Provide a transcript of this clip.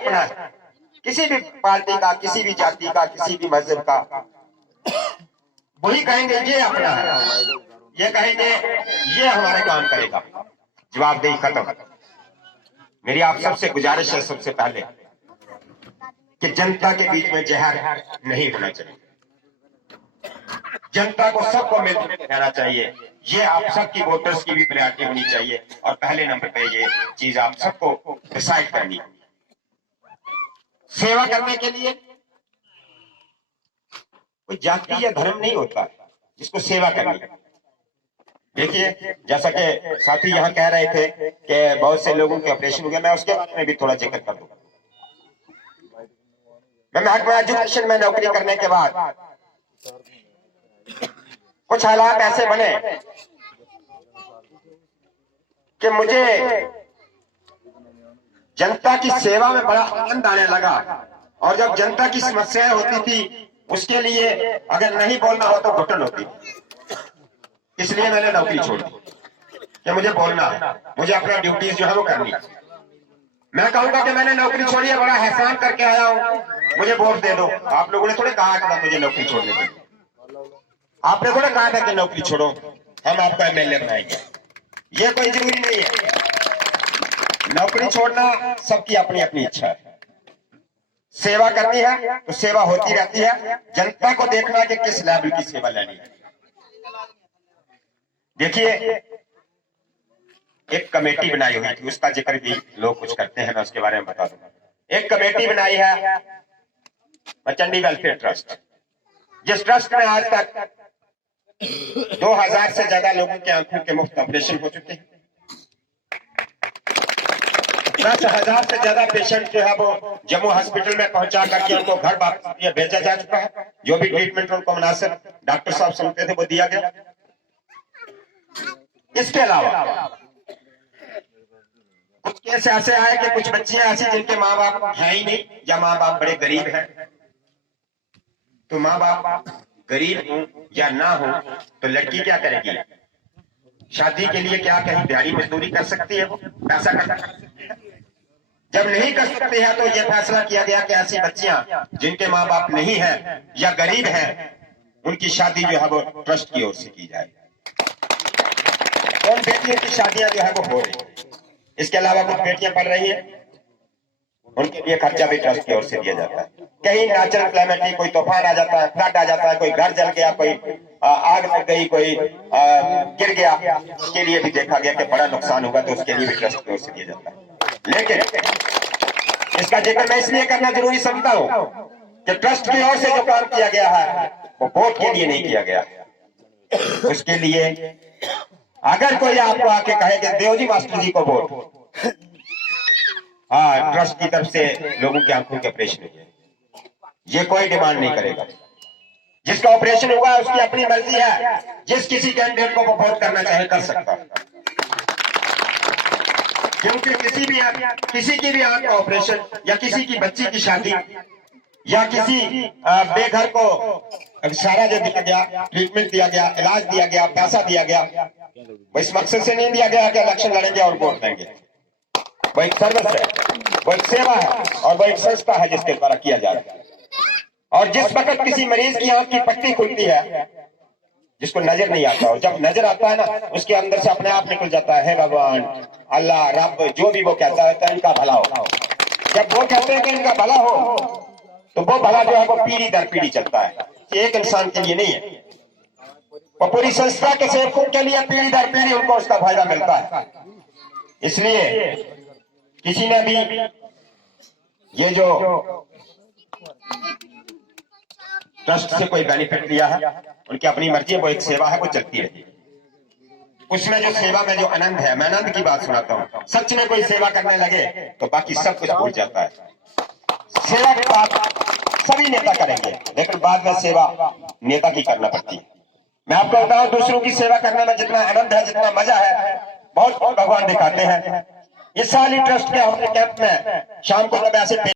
अपना किसी भी पार्टी का, किसी भी जाति का, किसी भी मजहब का, वही कहेंगे ये अपना है, ये कहेंगे ये हमारे काम करेगा। जवाबदेही खत्म। मेरी आप सबसे गुजारिश है सबसे पहले कि जनता के बीच में जहर नहीं होना चाहिए। जनता को सबको मिलकर रहना चाहिए। ये आप सबकी वोटर्स की भी प्रायोरिटी होनी चाहिए और पहले नंबर पे ये चीज आप सबको डिसाइड करनी है। सेवा करने के लिए कोई जाति या धर्म नहीं होता जिसको सेवा करनी है। देखिए, जैसा कि साथी यहाँ कह रहे थे कि बहुत से लोगों के ऑपरेशन हो गया, मैं उसके बारे में भी थोड़ा जिक्र कर दूं। मैं महकमा एजुकेशन में नौकरी करने के बाद कुछ हालात ऐसे बने कि मुझे जनता की सेवा में बड़ा आनंद आने लगा। और जब जनता की समस्याएं होती थी उसके लिए अगर नहीं बोलना हो तो घुटन होती। इसलिए मैंने नौकरी छोड़ दी कि मुझे बोलना है, मुझे अपना ड्यूटीज जो है वो करनी है। मैं कहूंगा कि मैंने नौकरी छोड़ी है, बड़ा एहसान करके आया हूं, मुझे वोट दे दो। आप लोगों ने थोड़े कहा था मुझे नौकरी छोड़ने के लिए, आपने थोड़ा कहा था कि नौकरी छोड़ो, हम आपका एमएलए बनाएंगे। ये कोई जरूरी नहीं है। नौकरी छोड़ना सबकी अपनी अपनी इच्छा है। सेवा करनी है तो सेवा होती रहती है। जनता को देखना कि किस लेवल की सेवा लेनी है। देखिए, एक कमेटी बनाई हुई थी, उसका जिक्र भी लोग कुछ करते हैं, मैं उसके बारे में बता दूंगा। एक कमेटी बनाई है चंडी वेलफेयर ट्रस्ट, जिस ट्रस्ट में आज तक 2000 से ज्यादा लोगों के आंखों के मुफ्त ऑपरेशन हो चुके हैं। 10,000 से ज्यादा पेशेंट जो है वो जम्मू हॉस्पिटल में पहुंचा करके उनको घर वापस भेजा जा चुका है। जो भी ट्रीटमेंट उनको मुनासिब डॉक्टर साहब समझते थे वो दिया गया। इसके अलावा कुछ केस ऐसे आए कि कुछ बच्चियां ऐसी जिनके माँ बाप हैं ही नहीं या माँ बाप बड़े गरीब हैं। तो माँ बाप गरीब हो या ना हो तो लड़की क्या करेगी? शादी के लिए क्या कहीं दिहाड़ी मजदूरी कर सकती है? वो पैसा कर सकती है। जब नहीं कर सकते हैं तो यह फैसला किया गया कि ऐसी बच्चियां जिनके माँ बाप नहीं है या गरीब हैं उनकी शादी जो है वो ट्रस्ट की ओर से की जाए। उन बेटियों की शादियां जो है वो हो रही। इसके अलावा कुछ बेटियां पढ़ रही है, उनके लिए खर्चा भी ट्रस्ट की ओर से दिया जाता है। कहीं नेचुरल क्लाइमेटी, कोई तूफान आ जाता है, फ्लड आ जाता है, कोई घर जल गया, कोई आग लग गई, कोई गिर गया, उसके लिए भी देखा गया कि बड़ा नुकसान होगा तो उसके लिए भी ट्रस्ट की ओर से दिया जाता है। लेकिन इसका जिक्र मैं इसलिए करना जरूरी समझता हूं कि ट्रस्ट की ओर से जो काम किया गया है वो वोट के लिए नहीं किया गया। उसके लिए अगर कोई आपको आके कहे कि देवजी मास्टर जी को वोट, हाँ, ट्रस्ट की तरफ से लोगों की आंखों के ऑपरेशन हुए, ये कोई डिमांड नहीं करेगा। जिसका ऑपरेशन हुआ उसकी अपनी मर्जी है, जिस किसी कैंडिडेट को वो वोट करना चाहे कर सकता है। क्योंकि किसी की भी आंख का ऑपरेशन या किसी की बच्ची की शादी या किसी बेघर को सारा जो दिया गया, ट्रीटमेंट दिया गया, इलाज दिया गया, पैसा दिया गया, वो इस मकसद से नहीं दिया गया कि इलेक्शन लड़ेंगे और वोट देंगे। वो एक सर्विस है, वो एक सेवा है और वो एक संस्था है जिसके द्वारा किया जा रहा है। और जिस वक्त किसी मरीज की आंख की पट्टी खुलती है जिसको नजर नहीं आता, और जब नजर आता है ना उसके अंदर से अपने आप निकल जाता है भगवान, अल्लाह, रब, जो भी वो कहता है इनका भला हो। जब वो कहते हैं कि इनका भला हो तो वो भला जो है वो पीढ़ी दर पीढ़ी चलता है, एक इंसान के लिए नहीं है, वो पूरी संस्था के सेवकों के लिए पीढ़ी दर पीढ़ी उनको उसका फायदा मिलता है। इसलिए किसी ने भी ये जो ट्रस्ट से कोई बेनिफिट लिया है, उनकी अपनी मर्जी है, वो एक सेवा है, वो चलती रही। उसमें जो सेवा में जो आनंद है, मैं आनंद की बात सुनाता हूँ। सच में कोई सेवा करने लगे तो बाकी सब कुछ भूल जाता है। सेवा की बात सभी नेता करेंगे लेकिन बाद में सेवा नेता की करना पड़ती है। मैं आपको बताऊं, दूसरों की सेवा करने में जितना आनंद है, जितना मजा है, बहुत भगवान दिखाते हैं। इस साल ही ट्रस्ट के हमारे कैंप में शाम को जब ऐसे